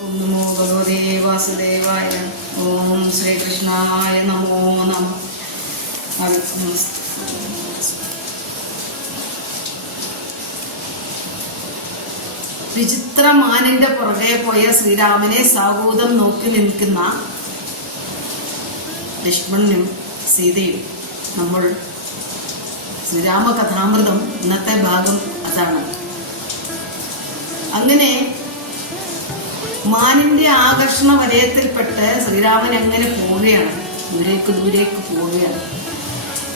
ഓം നമോ ഭഗവതേ വാസുദേവായ ഓം ശ്രീകൃഷ്ണായ നമോ നമ. വിചിത്രമാനിന്റെ പുറകെ പോയ ശ്രീരാമനെ സാഹോദം നോക്കി നിൽക്കുന്ന ലക്ഷ്മണനും സീതയും നമ്മൾ ശ്രീരാമ കഥാമൃതം ഇന്നത്തെ ഭാഗം അതാണ്. അങ്ങനെ മാനിന്റെ ആകർഷണ വലയത്തിൽപ്പെട്ട് ശ്രീരാമൻ അങ്ങനെ പോവുകയാണ്? ദൂരേക്ക് ദൂരേക്ക് പോവുകയാണ്.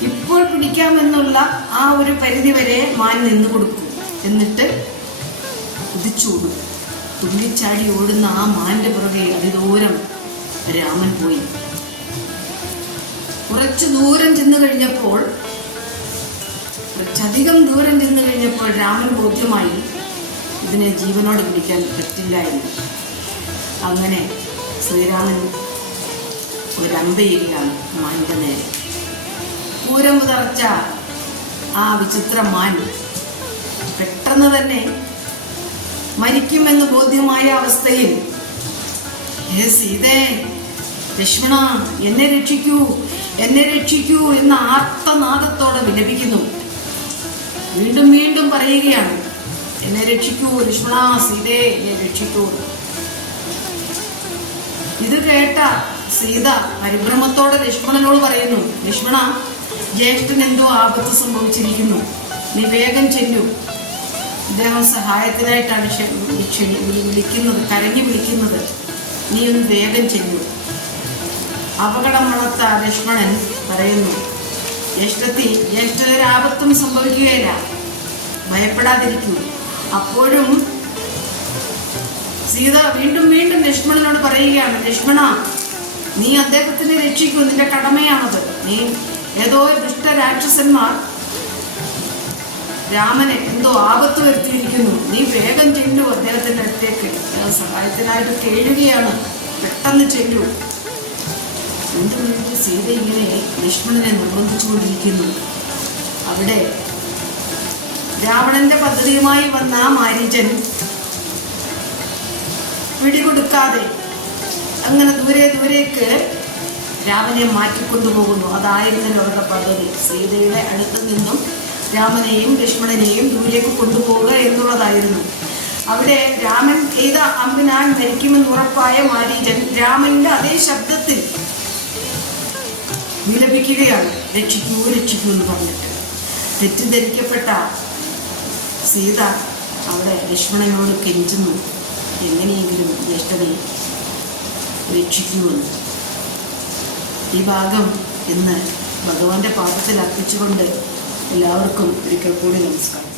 ഇപ്പോൾ പിടിക്കാമെന്നുള്ള ആ ഒരു പരിധി വരെ മാൻ നിന്നു കൊടുക്കും. എന്നിട്ട് കുതിച്ചോടും തുള്ളിച്ചാടി ഓടുന്ന ആ മാന്റെ പുറകെ അതിദൂരം രാമൻ പോയി. കുറച്ചു ദൂരം ചെന്നു കഴിഞ്ഞപ്പോൾ കുറച്ചധികം ദൂരം ചെന്നു കഴിഞ്ഞപ്പോൾ രാമൻ ബോധ്യമായി ഇതിനെ ജീവനോട് പിടിക്കാൻ പറ്റില്ല എന്ന് അങ്ങനെ ശ്രീരാമൻ ഒരമ്പയിലാണ് മാനിന്റെ നേരെ. പൂരം തറച്ച ആ വിചിത്ര മാൻ പെട്ടെന്ന് തന്നെ മരിക്കുമെന്ന് ബോധ്യമായ അവസ്ഥയിൽ ഏ സീതേ ലക്ഷ്മണ എന്നെ രക്ഷിക്കൂ എന്നെ രക്ഷിക്കൂ എന്ന ആർത്തനാദത്തോടെ വിലപിക്കുന്നു. വീണ്ടും വീണ്ടും പറയുകയാണ് എന്നെ രക്ഷിക്കൂ ലക്ഷ്മണ സീതേ എന്നെ രക്ഷിക്കൂ ഇത് കേട്ട സീത പരിഭ്രമത്തോടെ ലക്ഷ്മണനോട് പറയുന്നു ലക്ഷ്മണ ജ്യേഷ്ഠൻ എന്തോ ആപത്ത് സംഭവിച്ചിരിക്കുന്നു. നീ വേഗം ചെല്ലു. ഇദ്ദേഹം സഹായത്തിനായിട്ടാണ് വിളിക്കുന്നത് കരഞ്ഞു വിളിക്കുന്നത്. നീ ഒന്ന് വേഗം ചെല്ലു. അപകടം വളർത്ത ലക്ഷ്മണൻ പറയുന്നു ജ്യേഷ്ഠത്തി ജ്യേഷ്ഠനൊരാപത്തും സംഭവിക്കുകയില്ല. ഭയപ്പെടാതിരിക്കൂ. അപ്പോഴും സീത വീണ്ടും വീണ്ടും ലക്ഷ്മണനോട് പറയുകയാണ് ലക്ഷ്മണ നീ അദ്ദേഹത്തിനെ രക്ഷിക്കൂ. നിന്റെ കടമയാണത്. നീ ഏതോ ദുഷ്ട രാക്ഷസന്മാർ രാമനെ എന്തോ ആപത്ത് വരുത്തിയിരിക്കുന്നു. നീ വേഗം ചെല്ലു അദ്ദേഹത്തിന്റെ അടുത്തേക്ക്. സഹായത്തിനായിട്ട് കേഴുകയാണ്. പെട്ടെന്ന് ചെല്ലു. വീണ്ടും സീത ഇങ്ങനെ ലക്ഷ്മണനെ നിർബന്ധിച്ചുകൊണ്ടിരിക്കുന്നു. അവിടെ രാവണന്റെ പദ്ധതിയുമായി വന്ന മാരീചൻ പിടികൊടുക്കാതെ അങ്ങനെ ദൂരെ ദൂരേക്ക് രാമനെ മാറ്റിക്കൊണ്ടുപോകുന്നു. അതായിരുന്നല്ലോ അവരുടെ പദ്ധതി. സീതയുടെ അടുത്ത് നിന്നും രാമനെയും ലക്ഷ്മണനെയും ദൂരേക്ക് കൊണ്ടുപോവുക എന്നുള്ളതായിരുന്നു. അവിടെ രാമൻ ചെയ്ത അമ്പിനാൽ മരിക്കുമെന്ന് ഉറപ്പായ മാരീചൻ രാമന്റെ അതേ ശബ്ദത്തിൽ വിലപിക്കുകയാണ് രക്ഷിക്കൂ രക്ഷിക്കൂ എന്ന് പറഞ്ഞിട്ട്. തെറ്റിദ്ധരിക്കപ്പെട്ട സീത അവിടെ ലക്ഷ്മണനോട് കെഞ്ചുന്നു. എങ്ങനെയെങ്കിലും ജ്യേഷ്ഠനെ രക്ഷിക്കുമെന്ന്. ഈ ഭാഗം ഇന്ന് ഭഗവാന്റെ പാദത്തിൽ അർപ്പിച്ചുകൊണ്ട് എല്ലാവർക്കും ഒരിക്കൽ കൂടി നമസ്കാരം.